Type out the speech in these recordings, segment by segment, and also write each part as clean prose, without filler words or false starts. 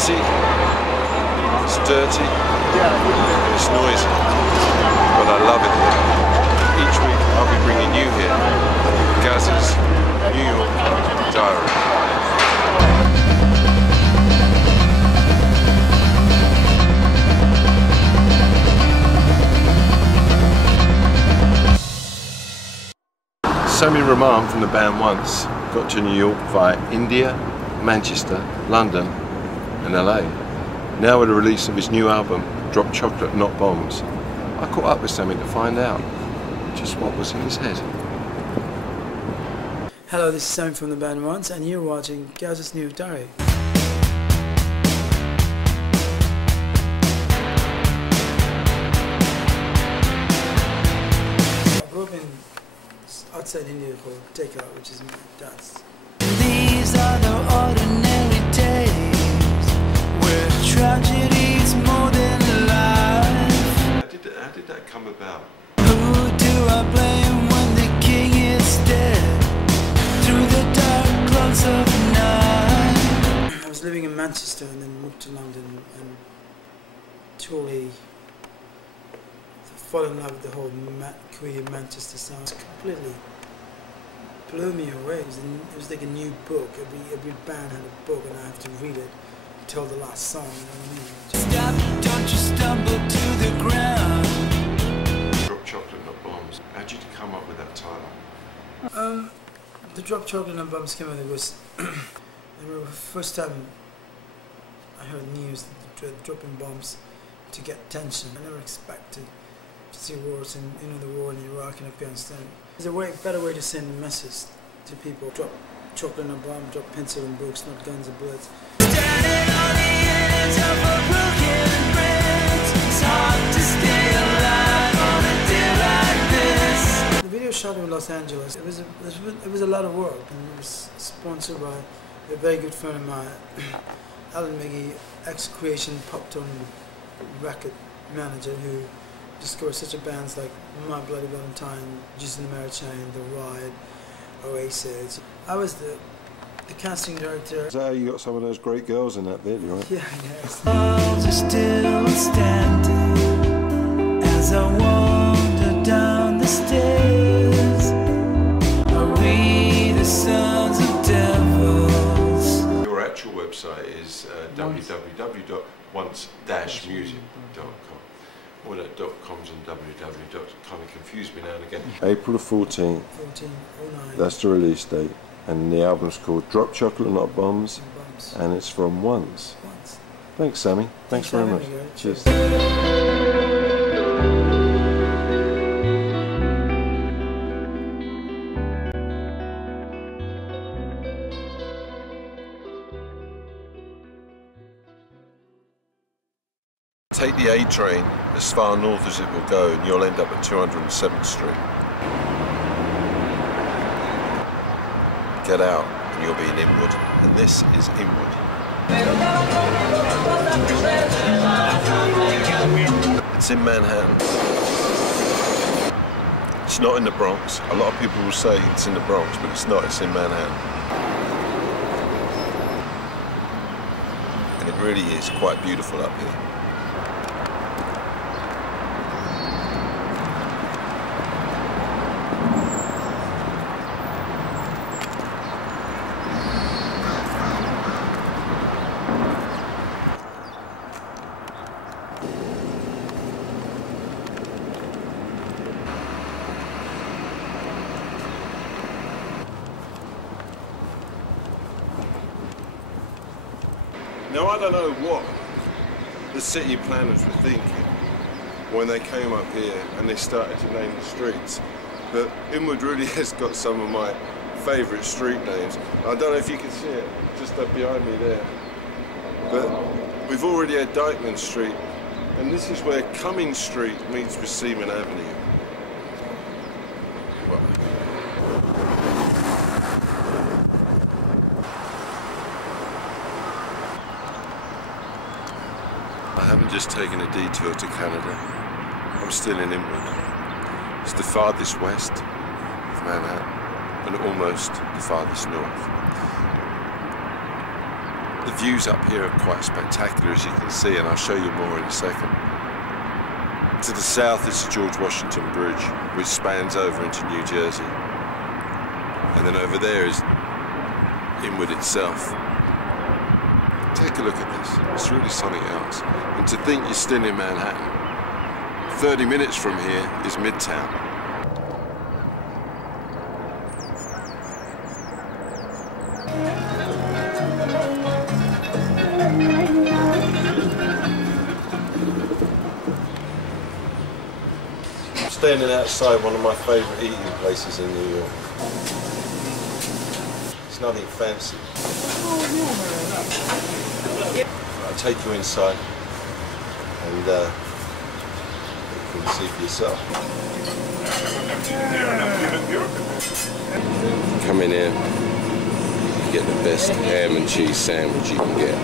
busy, it's dirty, and it's noisy, but I love it here. Each week I'll be bringing you here Gaz's New York Diary. Sami from the band Once got to New York via India, Manchester, London and LA. Now with the release of his new album, Drop Chocolate Not Bombs, I caught up with Sami to find out just what was in his head. Hello, this is Sami from the band Once and you're watching Gaz's New Diary. I grew up in outside India called Takeout, which is my dad's. These are the ordinary days where tragedy's more than life. How did that come about? Who do I blame when the king is dead? Through the dark clouds of night. I was living in Manchester and then moved to London and truly fell in love with the whole queer Manchester sound. Completely blew me away. It was like a new book. Every band had a book and I have to read it till the last song. You know what I mean? Stop, don't you stumble to the ground. Drop Chocolate Not Bombs. How did you come up with that title? The Drop Chocolate Not Bombs came out. It was I remember the first time I heard news that dropping bombs to get attention. I never expected to see wars in the war in Iraq and Afghanistan. There's a better way to send a message to people. Drop chocolate and a bomb, drop pencil and books, not guns and bullets. Standing on the edge of a broken bridge. It's hard to stay alive on a day like this. The video shot in Los Angeles. It was a lot of work, and it was sponsored by a very good friend of mine, Alan Miggy, ex-Creation Pop Tone record manager, who discovered such a bands like My Bloody Valentine, Jesus and the Mary Chain, The Ride, Oasis. I was the casting director. Is that how you got some of those great girls in that video, right? Yeah, yes. Walls are still standing as I wander down the stairs. Are we the sons of devils? Your actual website is www.once-music.com. All that .coms and www kind of confuse me now and again. April the 14th. 1409. That's the release date. And the album's called Drop Chocolate Not Bombs. And it's from Once. Thanks, Sami. Thanks very much. Cheers. Take the A train as far north as it will go and you'll end up at 207th Street. Get out and you'll be in Inwood. And this is Inwood. It's in Manhattan. It's not in the Bronx. A lot of people will say it's in the Bronx, but it's not. It's in Manhattan. And it really is quite beautiful up here. Now I don't know what the city planners were thinking when they came up here and they started to name the streets, but Inwood really has got some of my favourite street names. I don't know if you can see it, just up behind me there, but we've already had Dykeman Street, and this is where Cumming Street meets with Seaman Avenue. Well, I haven't just taken a detour to Canada. I'm still in Inwood. It's the farthest west of Manhattan and almost the farthest north. The views up here are quite spectacular, as you can see, and I'll show you more in a second. To the south is the George Washington Bridge, which spans over into New Jersey. And then over there is Inwood itself. Take a look at this, it's really something else. And to think you're still in Manhattan. 30 minutes from here is Midtown. I'm standing outside one of my favourite eating places in New York. It's nothing fancy. I'll take you inside and you can see for yourself. Come in here, you get the best ham and cheese sandwich you can get.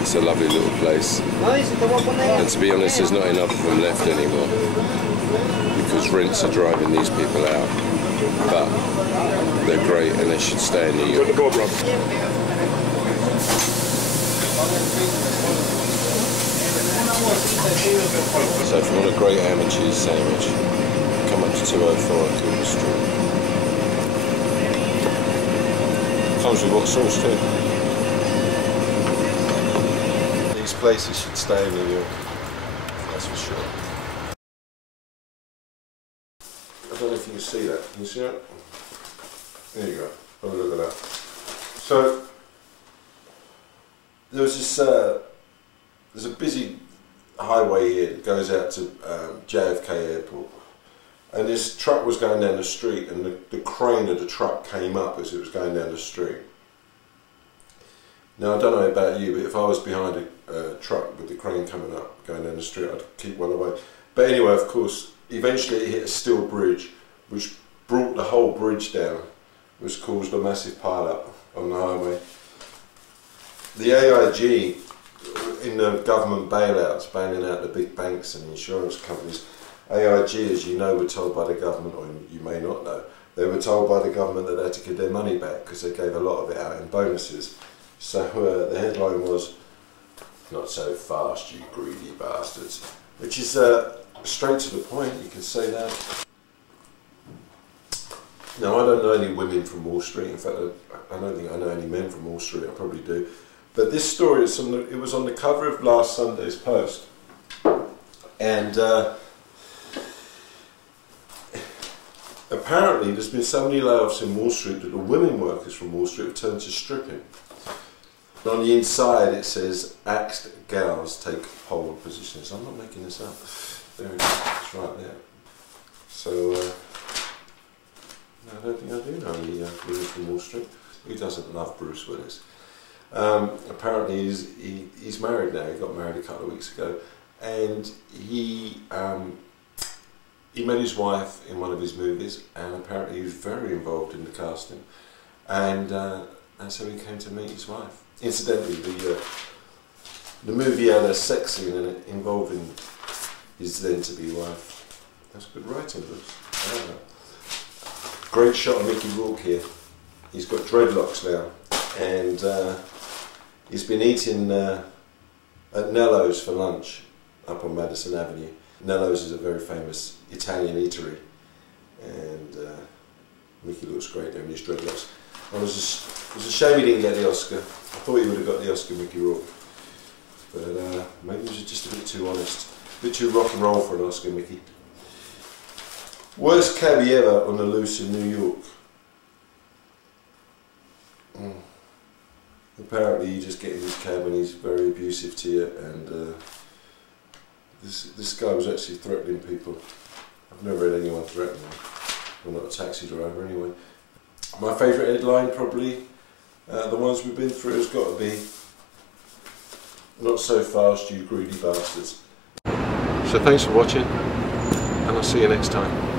It's a lovely little place. And to be honest, there's not enough of them left anymore because rents are driving these people out. But they're great and they should stay in New York. So if you want a great ham and cheese sandwich, come up to 204 Cooper Street. Comes with hot sauce too. These places should stay in New York, that's for sure. I don't know if you can see that. Can you see that? There you go. Have a look at that. So there's this. There's a busy highway here that goes out to JFK Airport, and this truck was going down the street, and the crane of the truck came up as it was going down the street. Now I don't know about you, but if I was behind a truck with the crane coming up, going down the street, I'd keep well away. But anyway, of course, eventually it hit a steel bridge, which brought the whole bridge down, which caused a massive pile-up on the highway. The AIG, in the government bailouts, bailing out the big banks and insurance companies, AIG, as you know, were told by the government, or you may not know, they were told by the government that they had to give their money back because they gave a lot of it out in bonuses. So the headline was, "Not so fast, you greedy bastards," which is straight to the point, you can say that. Now, I don't know any women from Wall Street. In fact, I don't think I know any men from Wall Street. I probably do. But this story, it was on the cover of last Sunday's Post. And apparently there's been so many layoffs in Wall Street that the women workers from Wall Street have turned to stripping. And on the inside it says, "Axed gals take pole positions." I'm not making this up. There it is, it's right there. So, I don't think I do know any women from Wall Street. Who doesn't love Bruce Willis? Apparently he's married now. He got married a couple of weeks ago, and he met his wife in one of his movies, and apparently he was very involved in the casting, and so he came to meet his wife. Incidentally, the movie had a sex scene in it involving his then-to-be wife. That's good writing, Bruce. I like that. Great shot of Mickey Rourke here. He's got dreadlocks now, and he's been eating at Nello's for lunch up on Madison Avenue. Nello's is a very famous Italian eatery, and Mickey looks great there in his dreadlocks. It was a shame he didn't get the Oscar. I thought he would have got the Oscar, Mickey Rourke, but maybe he was just a bit too honest, a bit too rock and roll for an Oscar, Mickey. Worst cabbie ever on the loose in New York. Apparently you just get in his cab and he's very abusive to you, and this guy was actually threatening people. I've never had anyone threaten me. I'm not a taxi driver anyway. My favourite headline, probably, the ones we've been through, has got to be, "Not so fast, you greedy bastards." So thanks for watching, and I'll see you next time.